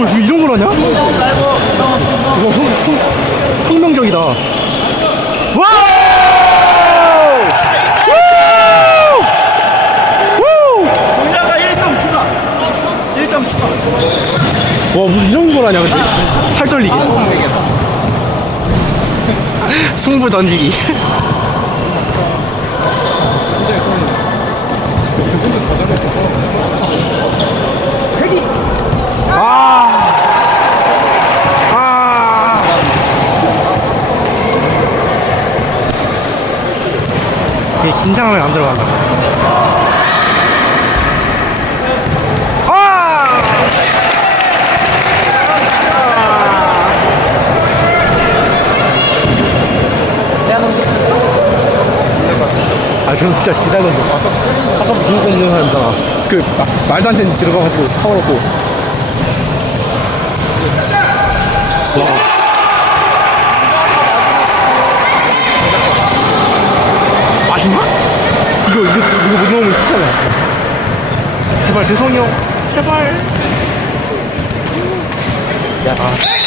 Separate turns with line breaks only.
오, 지금 이런 걸 하냐? 이거 혁, 혁, 혁명적이다. 와우! 우!
공자가 1점 추가. 1점 추가.
와, 무슨 이런 걸 하냐, 근데? 팔 떨리기. 승부 던지기. 이게 긴장하면 안 들어간다. 아! 아, 저는 진짜 기다렸는데. 아까부터 죽을 거 없는 사람이잖아. 그, 막, 말도 안 되는 데 들어가가지고 타워놓고. 마지막? 이거, 이거, 이거 못 넣으면 죽잖아. 제발, 대성이 형. 제발. 야, 아.